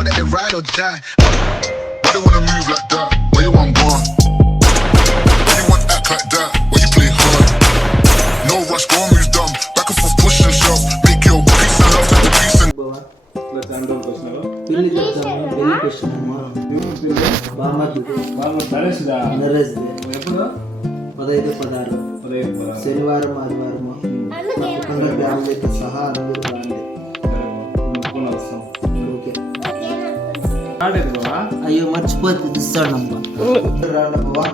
know that they ride or die. Why they wanna move like that? Why you want gone? Why you want act like that? Why you play hard? No rush, go and move dumb. Back and forth, push and shove. Make your peace and love to the peace and. పెళ్లి చెప్తాను పెళ్లి question బామ్మకి Naresh ఎప్పుడు 15-16 శనివారం ఆదివారం తప్పకుండా ఫ్యామిలీతో సహా అందరూ రాండి. ఓకే అయ్యో మర్చిపోతే ఇస్తాడమ్మా రాండమ్మా.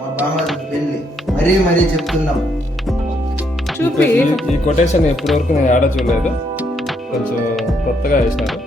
మా బామ్మకి పెళ్ళి మరీ చెప్తున్నాం. ఈ కొటేషన్ ఎప్పటి వరకు నేను ఆడ చూడలేదు, కొంచెం కొత్తగా వేసినారు.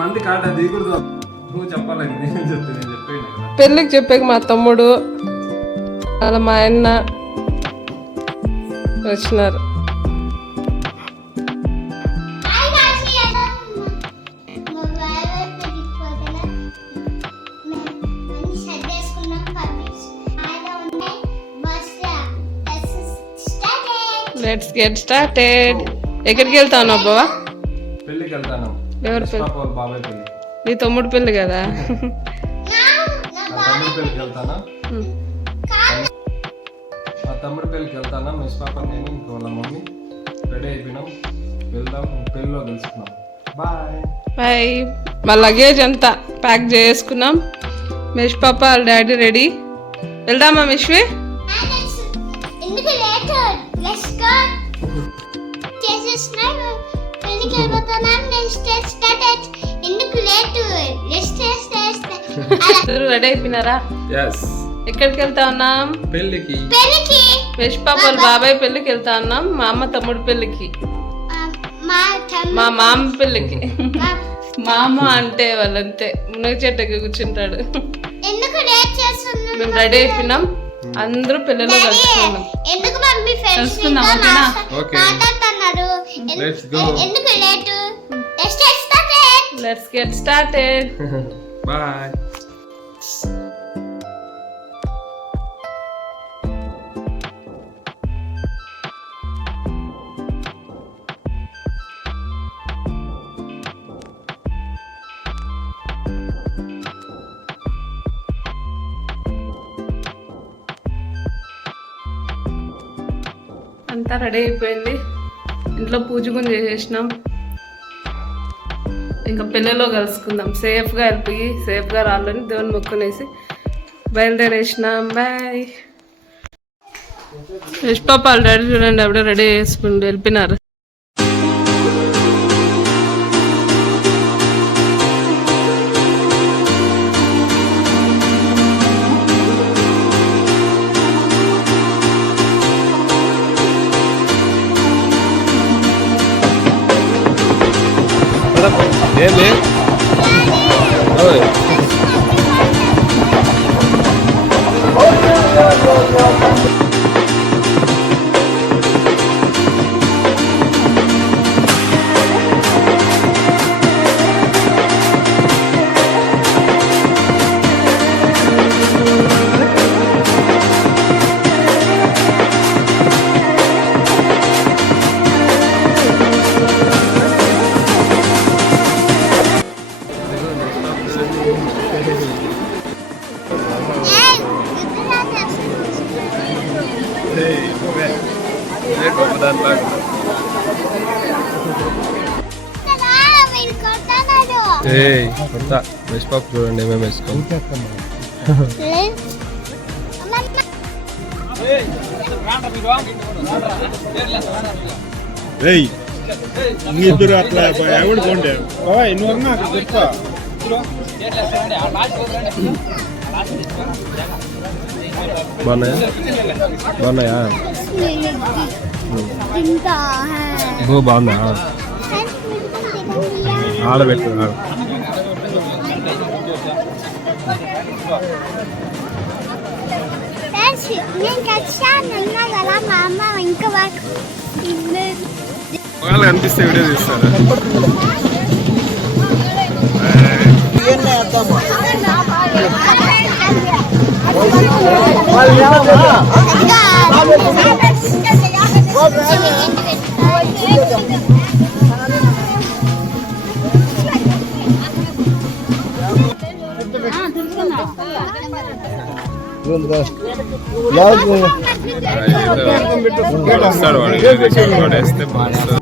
మంది కాట దిగుడు నువ్వు చెప్పాలి, నేను చెప్పాను. పెళ్ళికి చెప్పాక మా తమ్ముడు అలా మా ఆయన వచ్చినారు. Let's get started. ఎక్కడికి వెళ్తావు బావా? పెళ్ళికి వెళ్తాను. ఎవరి పెళ్ళి? బాబాయ్ పెళ్ళి. నీ తమ్ముడు పెళ్ళి కదా. తమ్ముడి పెళ్ళికి వెళ్తానా? మా తమ్ముడి పెళ్ళికి వెళ్తానా? మిస్ పాప నేను ఇంకో వాళ్ళ మమ్మీ రెడీ అయిపోయినాం, వెళ్దాం. పెళ్ళిలో కలుసుకున్నాం. Bye bye. మా లగేజ్ అంతా ప్యాక్ చేసుకున్నాం. మిష్ పాప వాళ్ళ డాడీ రెడీ. వెళ్దామా మిష్వి? రెడీ అయిపోయినారా? ఎక్కడికి వెళ్తా ఉన్నాం? పెళ్ళికి. మిష్ పాప వాళ్ళ బాబాయ్ పెళ్ళికి వెళ్తా ఉన్నాం. మా అమ్మ తమ్ముడు పెళ్ళికి, మా మామ పెళ్ళికి. మామ అంటే వాళ్ళంతే మునగ చెట్టుకి కూర్చుంటాడు. మేము రెడీ అయిపోయినాం, అందరూ పిల్లలు కలుసుకున్నాం. Let's get started. Bye. అంతా రెడీ అయిపోయింది. ఇంట్లో పూజ కూడా చేసేసినాం. ఇంకా పిల్లలో కలుసుకుందాం. సేఫ్గా వెళ్ళిపోయి సేఫ్గా రావాలని దేవుని మొక్కునేసి బయలుదేరేసినాం. బాయ్. యశ్ పాప వాళ్ళ డాడీ చూడండి అప్పుడే రెడీ చేసుకుని వెళ్ళిపోయినారు. ఏంది? కొత్త మిష్ పాప చూడండి మేము వేసుకోం. ఇద్దరు అట్లా ఎవడు కొండే నువ్వు అక్కడ చెప్తా బాగున్నాయా? బాగుందా? ఆడబెట్టు. నేను ఖచ్చితంగా ఉన్నా కదా మా అమ్మ ఇంకా వాళ్ళు కనిపిస్తే వీడియో తీస్తారు. వస్తాడు వాడు వేస్తే బాగుంటుంది.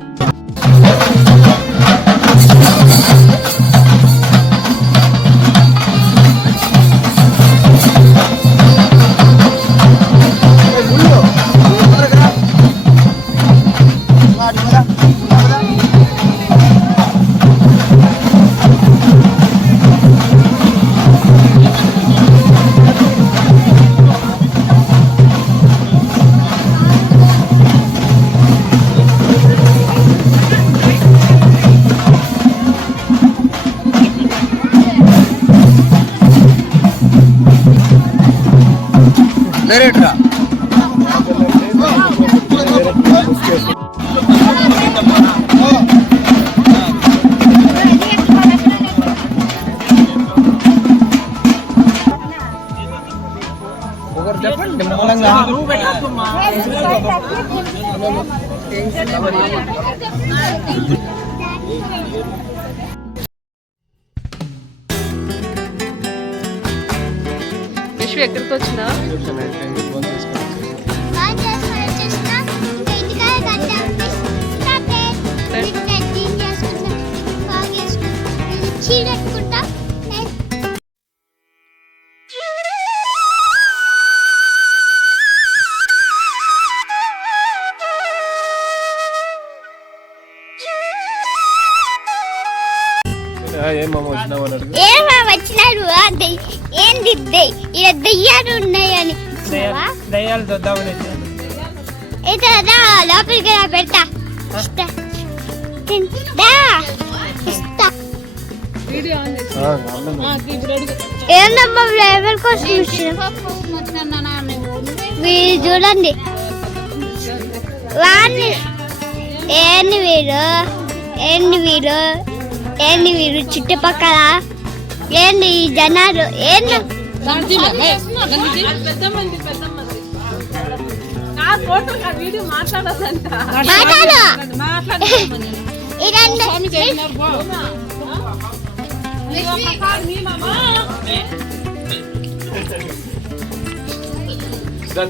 విశ్వ ఎక్కడికి వచ్చినా చీరెట్టుకుంటా ఏమమ్మా వచ్చినావు అని అడుగు. ఏమా వచ్చినారు ఏంది ఇలా దెయ్యాలు ఉన్నాయని దయ్యాలు చూద్దామని లోపలికి రా పెడతా ఏందమ్మా ఫ్లేవర్ కోసం వీరు చూడండి వాడిని ఏంది వీరు చుట్టుపక్కల ఏంది ఈ జనాలు ఏంది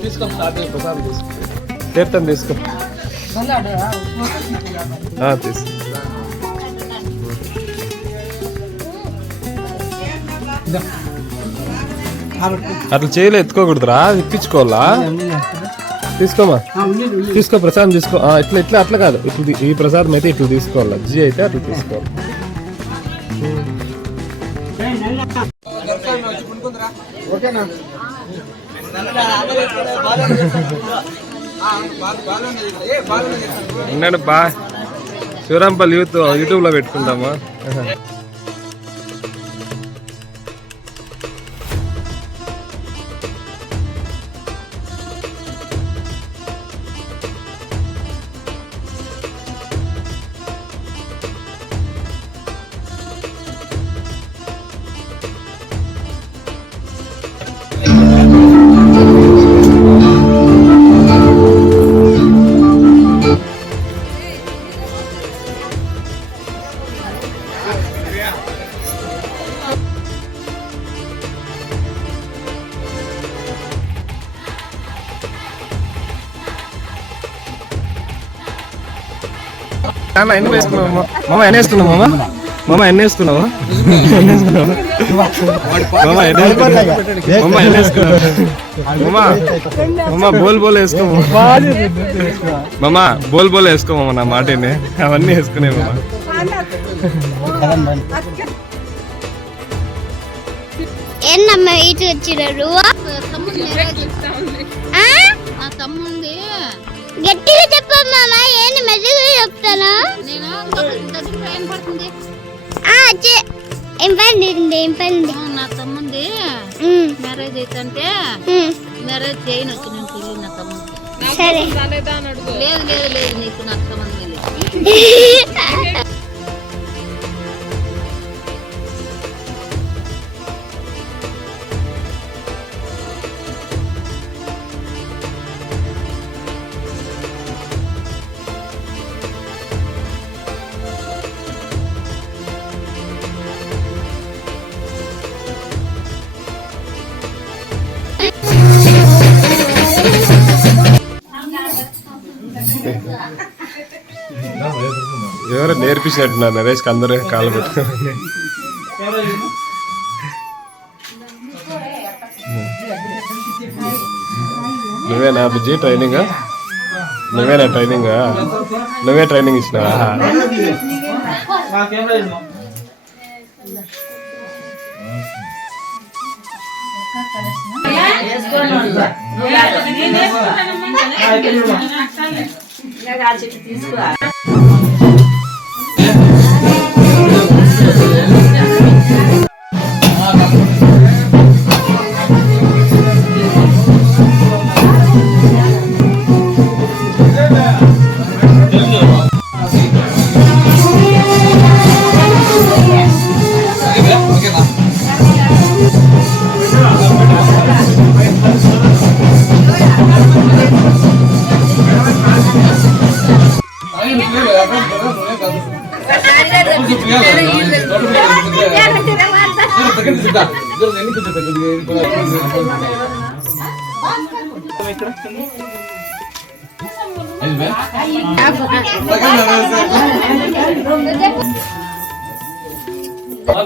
తీసుకో ప్రసాదం తీసుకో తీర్థం తీసుకో తీసుకో. అట్లా చేయలే ఎత్తుకోకూడదురా ఇప్పించుకోవాలా. తీసుకోమా తీసుకో ప్రసాదం తీసుకో. ఇట్లా ఇట్లా అట్లా కాదు ఇప్పుడు ఈ ప్రసాదం అయితే ఇట్లా తీసుకోవాలి. జీ అయితే అట్లా తీసుకోవాలి. ఉన్నాడు బా శివరాంపల్లి యూట్యూబ్ లో పెట్టుకుంటామా. ఎన్ని వేసుకున్నావు మామ? ఎన్ని వేసుకున్నావు మామ? మామ ఎన్ని వేసుకున్నావు? మామ బోల్ బోల్ వేసుకో మామ, బోల్ బోల్ వేసుకో మామ. నా మాటనే అవన్నీ వేసుకునే మామ. ఏందమ్మా ఇటు వచ్చినారు? గట్టిగా చెప్పమ్మా. ఏంటి మెల్లగా చెప్తాను. ఏం పని నా తమ్ముంది ఒకసారి మ్యారేజ్ అయితే మ్యారేజ్ చేయను నేను తెలియదు నా తమ్ముడికి. సరే లేదు లేదు లేదు నీకు నాకు సంబంధం లేదు. ఎవరో నేర్పించినట్టున్నారు నరేష్కి అందరూ కాళ్ళు పెట్టుకుని. నువ్వేనా బుజ్జి ట్రైనింగ్? నువ్వేనా ట్రైనింగ్? నువ్వే ట్రైనింగ్ ఇచ్చినావా?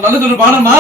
నలుగురు బాణమ్మా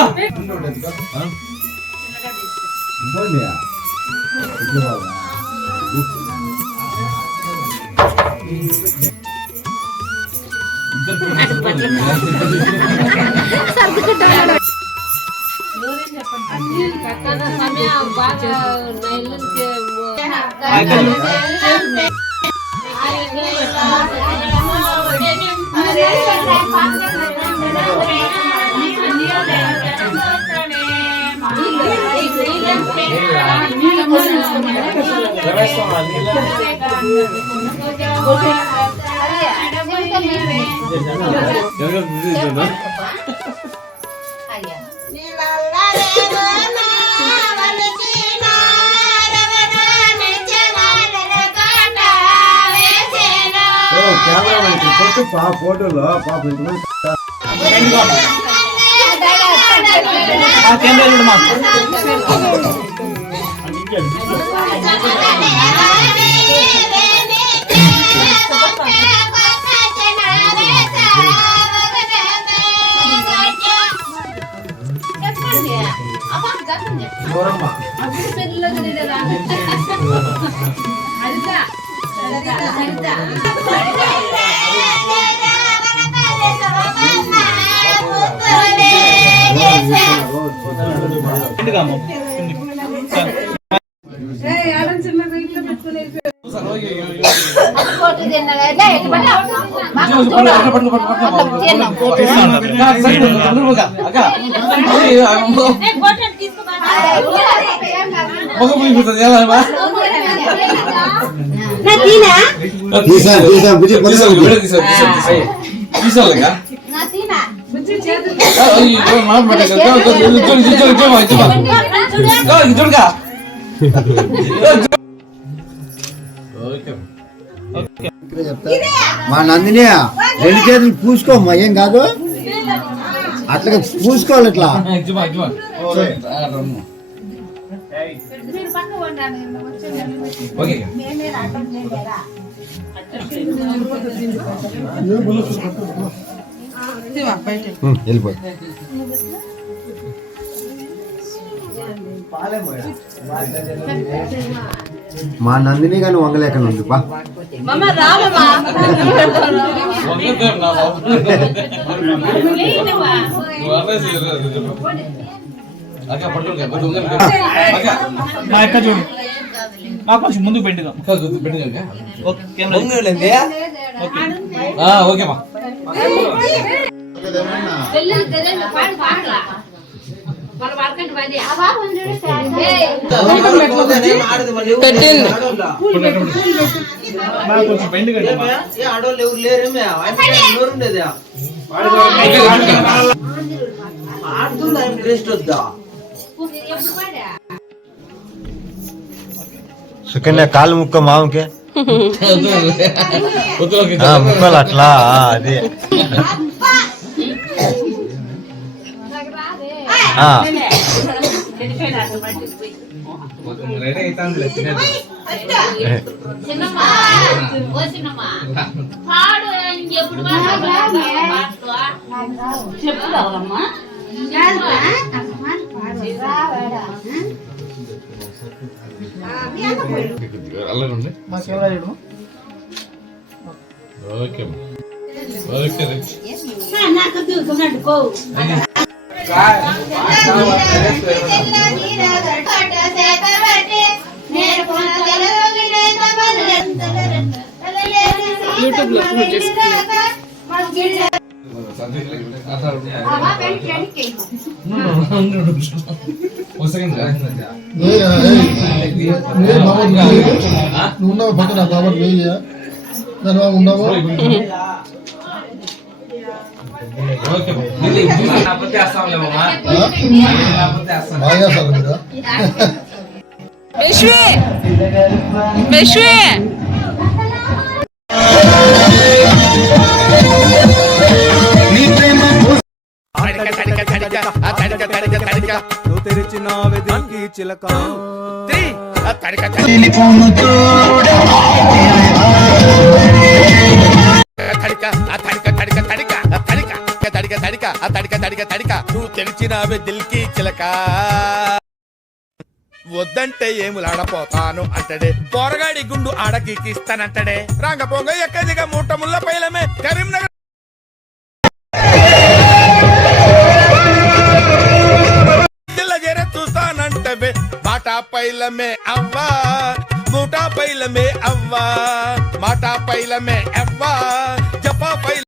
ఫోటోలో పాప మా నందిని రెండు చేతులు పూసుకోమ్మా, ఏం కాదు అట్లా పూసుకోవాలి ఇట్లా. వెళ్ళిపోయి మా నందిని కానీ వంగలేకనే ఉంది పా. మా అక్క చూడు మా కొంచెం ముందుకు పెట్టిగా ఓకేమా పెట్టింది కొంచెం బెండ్ కట్టి సుకన్య కాలు ముక్క మామకే ముక్కలు అట్లా అది యూట్యూబ్ లో పూజ చేసుకున్నాం. ఉన్నావు పక్కన బాబర్ ఉన్నావు నువ్వు తెలిసినావే దిల్కి చిలక వద్దంటే ఏములాడపోతాను అంటడే పోరగాడి గుండు ఆడకిస్తానంటడే రాంగ పొంగ ఎక్కదిగా మూట ముళ్ళ పైలమే కరీంనగర్ జిల్లా చేరే చూస్తానంటవే బాటా పైలమే అవ్వా మూటా పైలమే అవ్వా మాటా పైలమే అవ్వా japa Paila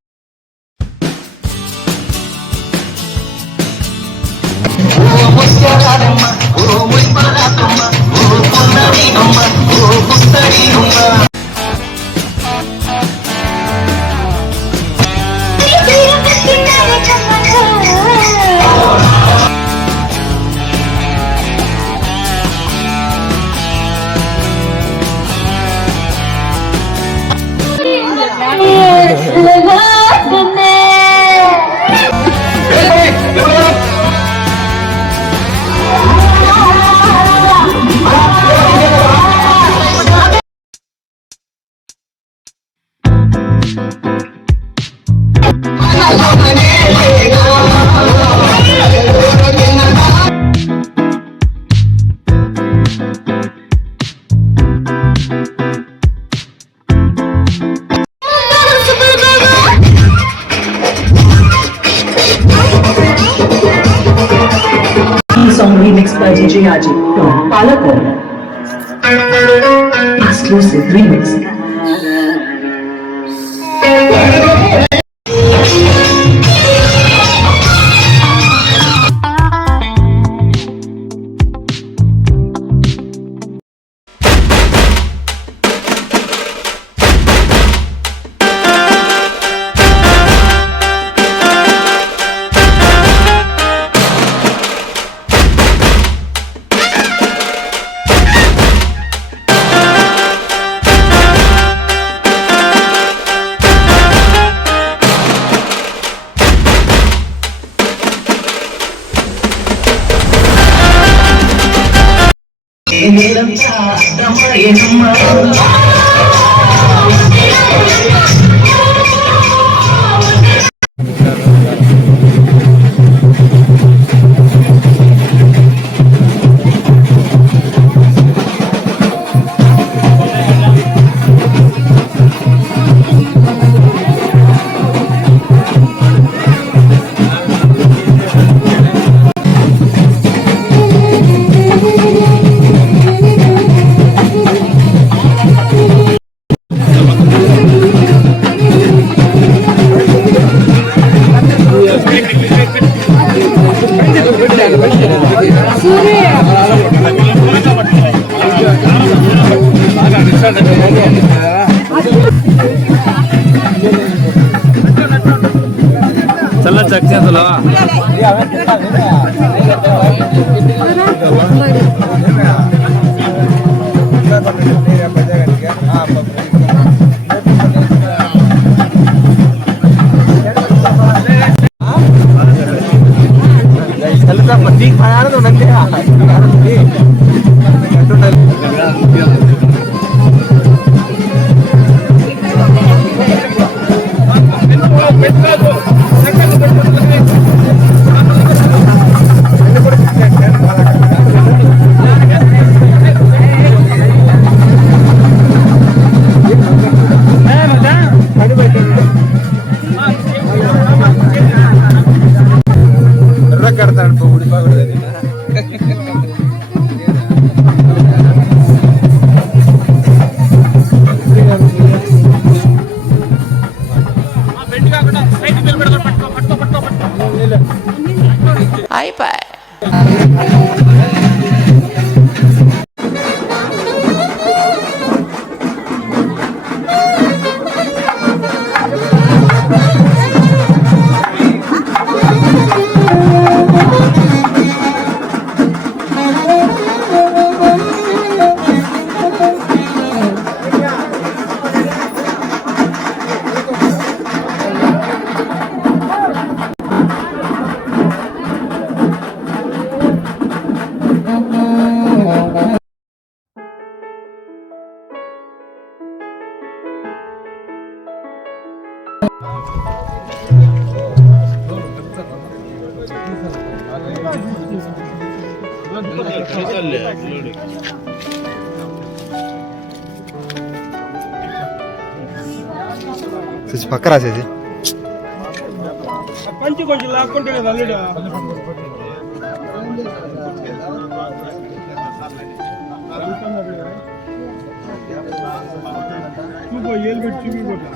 Song remixed by DJ Ajit from Palakot. Exclusive remix. చల్ల చెక్ చేతలో పక్క రాసేది పంచి కొంచెం లాక్కుంటే కదా అల్లుడు చూపో ఏలు పెట్టి చూపిపోతా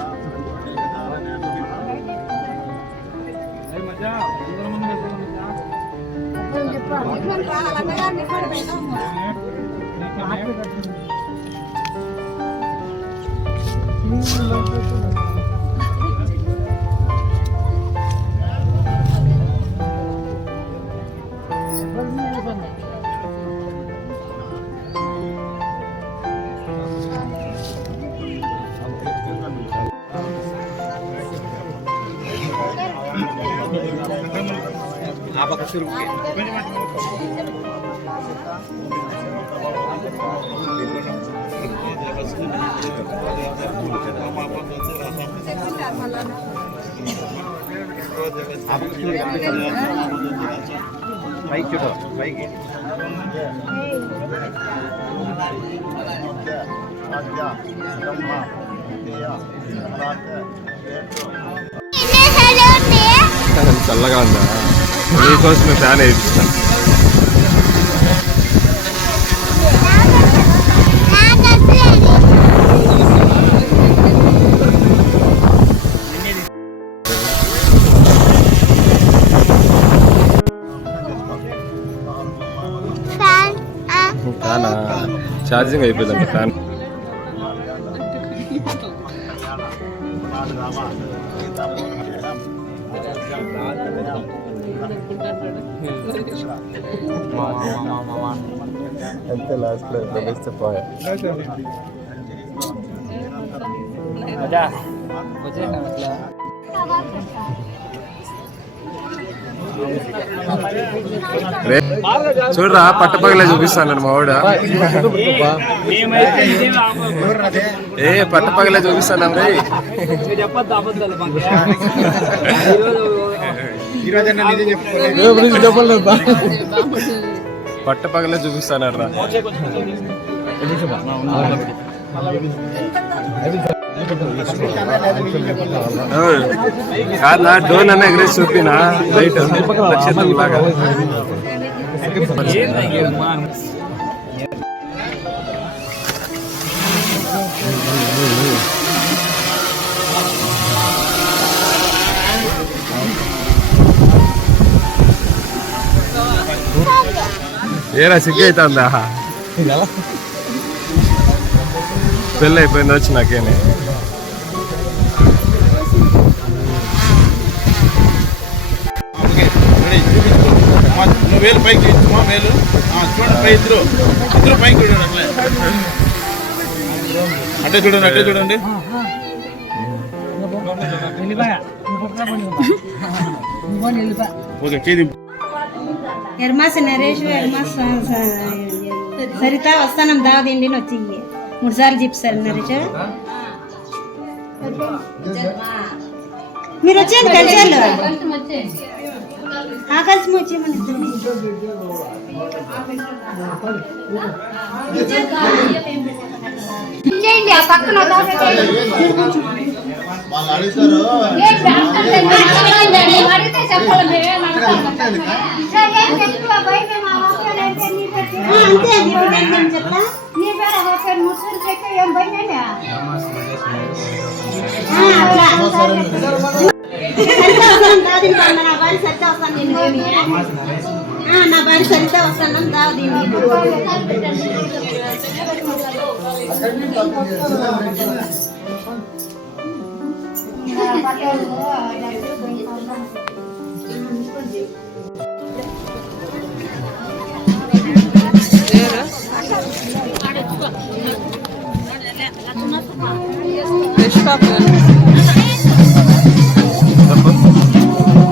చల్లగా ఉందా నీకోసం ఫ్యాన్ వేయిస్తాను ఫ్యానా ఛార్జింగ్ అయిపోయిందంట ఫ్యాన్ అంతే లాస్ట్ లో బెస్ట్ పోయా చూడరా పట్టపగలే చూపిస్తాను మావాడ ఏ పట్టపగలే చూపిస్తాను పట్టపగలే చూపిస్తాను రా కాదు నా డ్రోన్ అన్న ఎగరేసి చూపినా లైట్ నక్షత్రం లాగా ఏరా సిగ్గు అవుతుందా పెళ్ళి అయిపోయింది వచ్చి నాకేనే. నువ్వు వేలు పైకి ఇచ్చుమా వేలు చూడండి పై ఇద్దరు పైకి చూడండి అట్లే అట్టే చూడండి ఓకే చేది ఎర్మాస నరేష్ ఎర్మాస సరిత వస్తానం దావదండి వచ్చి 3 సార్లు చెప్పారు నరేష్. మీరు వచ్చేయండి కలిసి కలిసి వచ్చేయమని పక్కన నా భార్య సరిత వస్తాను దావది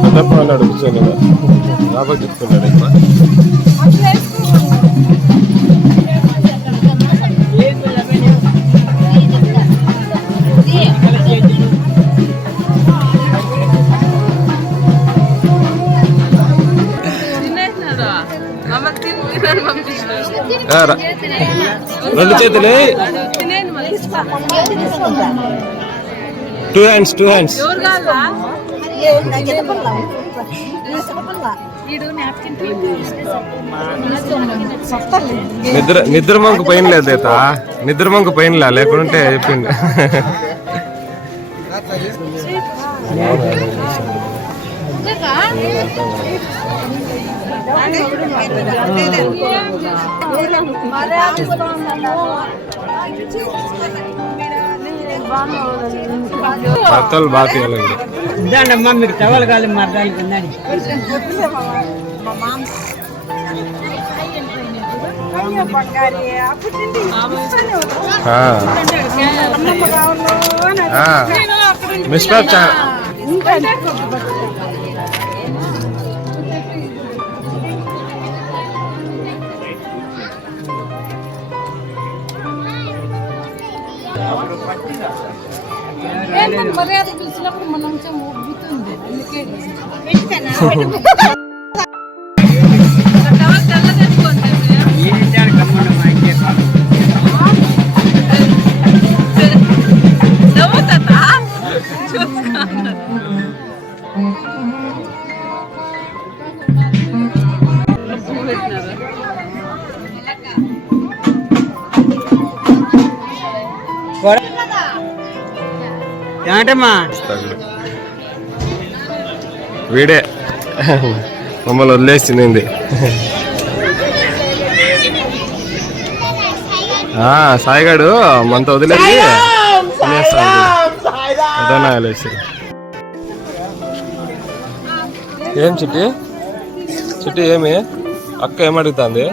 పెద్దప్ప అన్నాడు కూర్చోని రాబోయ్ చెప్పుకున్నాడు ఎక్కువ. రెండు చేతులు 2 hands 2 hands. నిద్ర మంకు పైన లేదు నిద్ర మంకు పైన లేకుంటే చెప్పిండు. భర్తలు బాగా తీయాలండి. ఇదాండమ్మా మీకు టవల్ కాలి మర్దానికి ఉందండి. మిస్టర్ మర్యాద పిలిచినప్పుడు మనం ఊగుతుంది. ఏమంటమ్మా వీడే మమ్మల్ని వదిలేసింది. సాయిగాడు మనతో వదిలేసి ఏం చిట్టి ఏమి అక్క ఏమడుగుతుంది?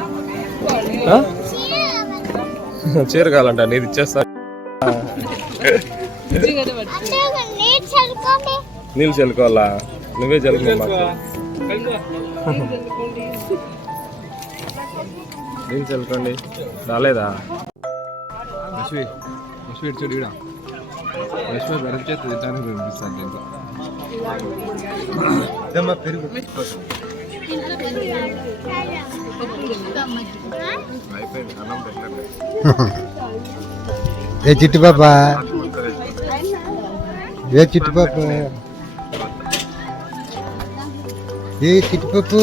చీర కావాలంట నీది ఇచ్చేస్తా. నీళ్ళు చల్లుకోవాలా? నువ్వే చల్లుకో మాకు. నీళ్ళు చల్లుకోండి. రాలేదా? ఏ చిట్టి పాప ఏ చిట్టి పాప ఏ చిట్టి పప్పు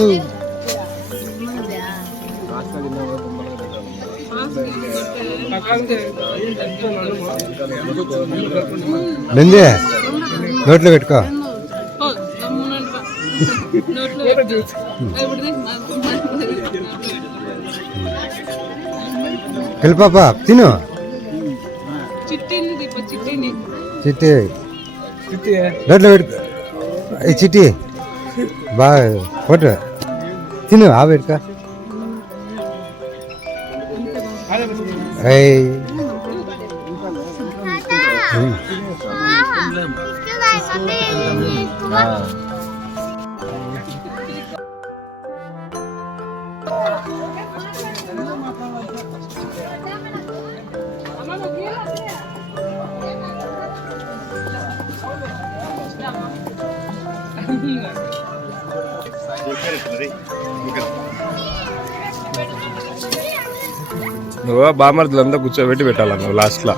నందే నోట్లో పెట్టుకో. వెళ్ళి పాప తిను చిట్టి రోడ్లో పెట్టుకో ఈ చిట్టి బాగా కొట్టు తిను ఆ పెట్టుకో నువ్వు బామర్దులంతా కూర్చోబెట్టి పెట్టాల నువ్వు లాస్ట్లో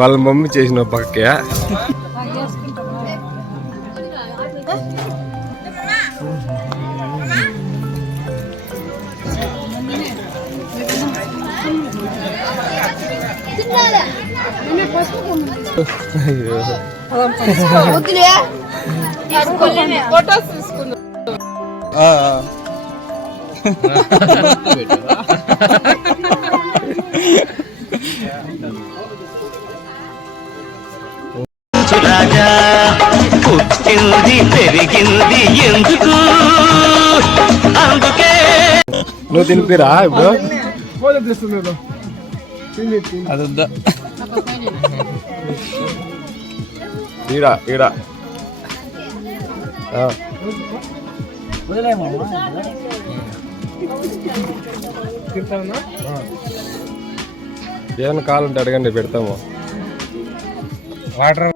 వాళ్ళ మమ్మీ చేసిన పక్కకే ఫోటోస్ తీసుకుందాం. నువ్వు తినిపిరా ఇప్పుడు అదొద్దా ఈడా ఈడా ఏమైనా కావాలంటే అడగండి పెడతాము వాటర్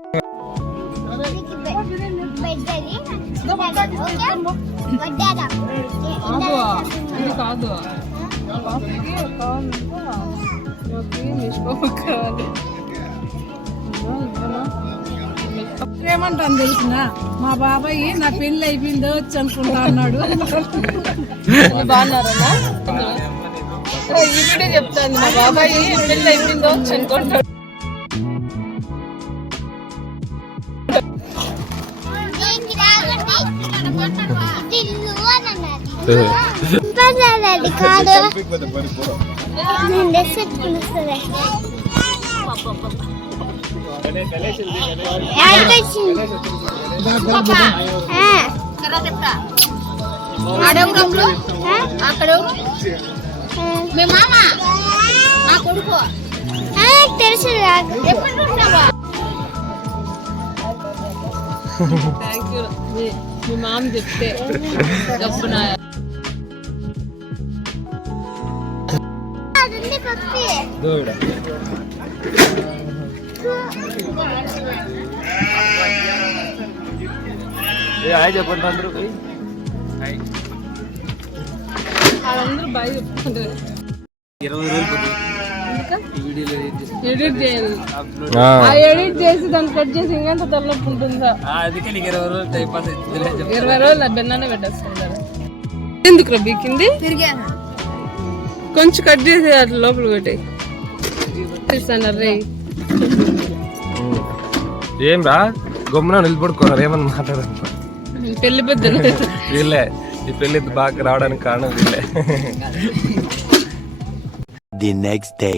ఏమంటాను తెలిసిన మా బాబాయ్ నా పెళ్లి అయిపోయిందో వచ్చి అనుకుంటా అన్నాడు. బాగున్నారా? ఇప్పుడే చెప్తాను మా బాబాయ్ పెళ్ళి అయిపోయిందో వచ్చి అనుకుంటాడు. తెలుసు థ్యాంక్ యూ. మీ మామ చెప్తే గప్పున చెప్పండి అందరూ వాళ్ళందరూ బాగా చెప్పుకుంటారు. 20 రోజులు ఎడిట్ చేయాలి. ఆ ఎడిట్ చేసి దాన్ని కట్ చేసి ఇంకెంత తలనొప్పి ఉంటుందా? అందుకే నీకు 20 రోజులు టైం పాస్ అవుతుంది. 20 రోజులు బెన్నానే పెట్టేసుకుంటారు. ఎందుకు రా బీకింది? కొంచెం కట్ చేసి అట్లా లోపల పెట్టాయి రే. ఏం రా గమ్మున నిలబడుకోరా ఏమన్నా మాట్లాడారు పెళ్లి పెద్దలు వీళ్ళే ఈ పెళ్లి బాగా రావడానికి కారణం వీళ్ళే. ది నెక్స్ట్ డే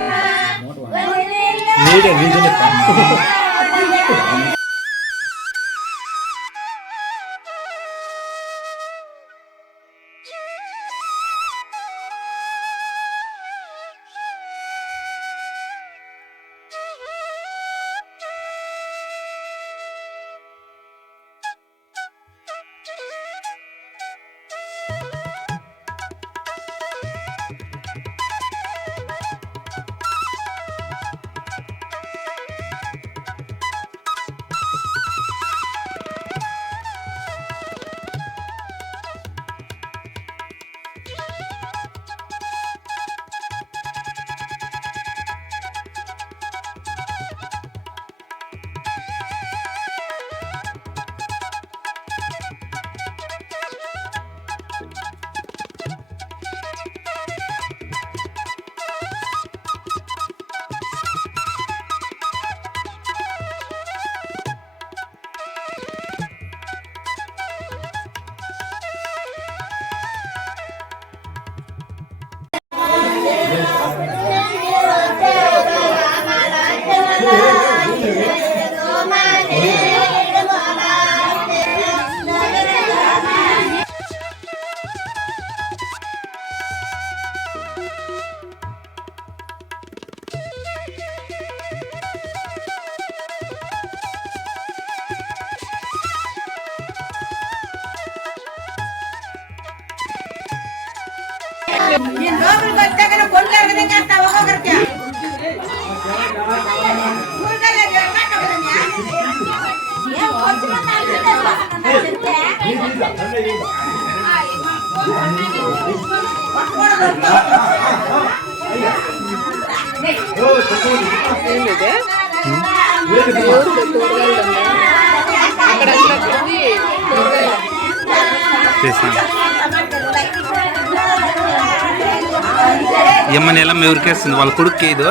ఏమని ఎలా ఎవరికేస్తుంది వాళ్ళ కొడుకు ఇది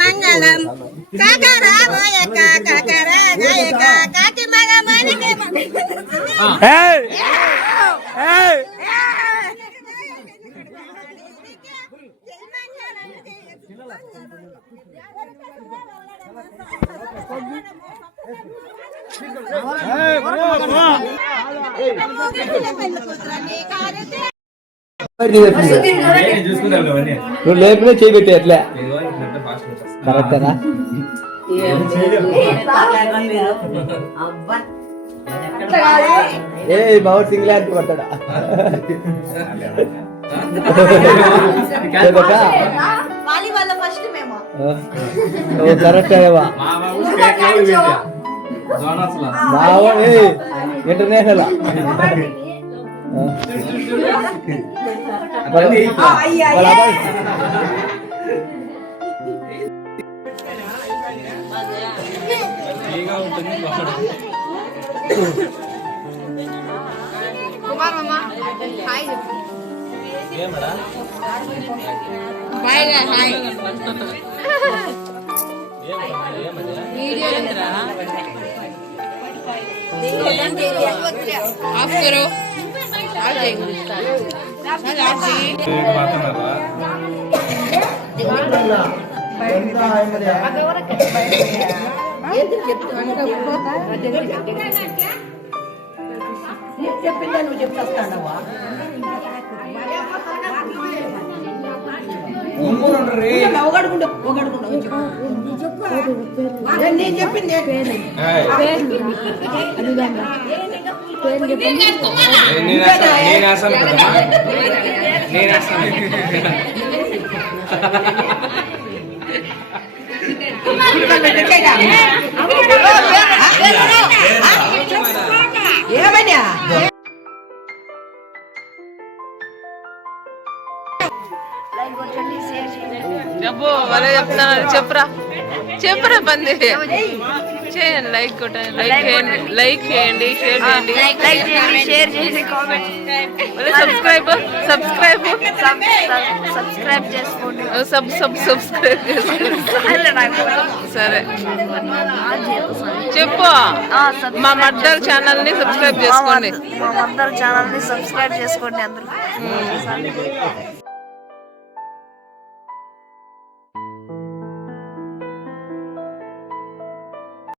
మంగళం కాకరా కాకరా కాకి మగ మనికి నువ్వు లేపినా చేయబెట్టే ఎట్లా కరెక్టేనా ఏ బాబు సింగిలాంటి పడతాడా కరెక్టేవా బావా ఇంటర్నేషనల్ ऑफ करो చెప్పిందా నువ్వు చెప్తావా ఒకడుకుంటా నేను చెప్పింది ఏమన్నా అబ్బో వాళ్ళే చెప్తున్నారు చెప్పురా చెప్పురా పంది చేయండి లైక్ కొట్టండి లైక్ చేయండి షేర్ చేయండి సబ్స్క్రైబ్ చేసుకోండి సబ్స్క్రైబ్ చేసుకోండి సరే చెప్పు మా మర్దల్ ఛానల్ ని సబ్స్క్రైబ్ చేసుకోండి మా మర్దల్ ఛానల్ ని సబ్స్క్రైబ్ చేసుకోండి అందరూ